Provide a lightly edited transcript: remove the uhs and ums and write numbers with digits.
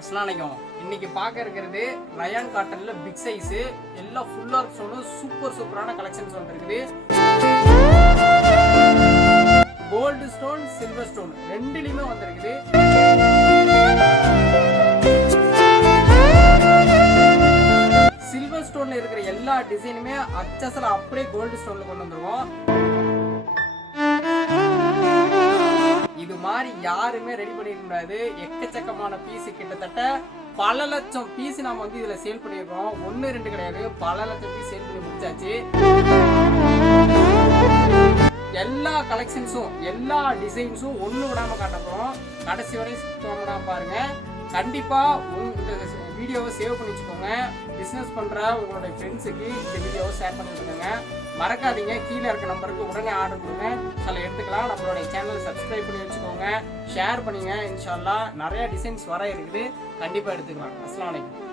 அஸ்ஸலாமு அலைக்கும். இன்னைக்கு பார்க்க இருக்கிறது ரயான் காட்டன்ல பிக் சைஸ் எல்லாம் ஃபுல்லா ஸ்டோன் சூப்பரான கலெக்ஷன்ஸ் வந்திருக்குது. கோல்டு ஸ்டோன் சில்வர் ஸ்டோன் ரெண்டுலயுமே வந்திருக்குது. சில்வர் ஸ்டோன்ல இருக்கிற எல்லா டிசைனுமே அச்சசல அப்படியே கோல்டு ஸ்டோன்ல கொண்டு வந்துருவோம். இது மாதிரி யாருமே ரெடி பண்ணிருக்க முடியாது. எக்கச்சக்கமான பீஸ், கிட்டத்தட்ட பல லட்சம் பீஸ் நாம வந்து இதுல சேல் பண்ணிருக்கோம். 1-2 கிடையாது, பல லட்சம் பீஸ் சேல் பண்ணி முடிச்சாச்சு. எல்லா கலெக்ஷன்ஸும் எல்லா டிசைன்ஸும் ஒண்ணு விடாம காட்ட போறோம். கடைசி வரை பாருங்க. கண்டிப்பா இந்த வீடியோவை சேவ் பண்ணி வச்சுக்கோங்க. பிசினஸ் பண்ற உங்களுடைய ஃப்ரெண்ட்ஸுக்கு இந்த வீடியோவை ஷேர் பண்ணி விட்டுருங்க. மறக்காதீங்க, கீழே இருக்க நம்பருக்கு உடனே ஆர்டர் கொடுங்க. சில எடுத்துக்கலாம். நம்மளுடைய சேனலை சப்ஸ்கிரைப் பண்ணி வச்சுக்கோங்க, ஷேர் பண்ணுங்க. இன்ஷால்லா நிறைய டிசைன்ஸ் வர இருக்குது, கண்டிப்பா எடுத்துக்கலாம். அஸ்ஸலாமு அலைக்கும்.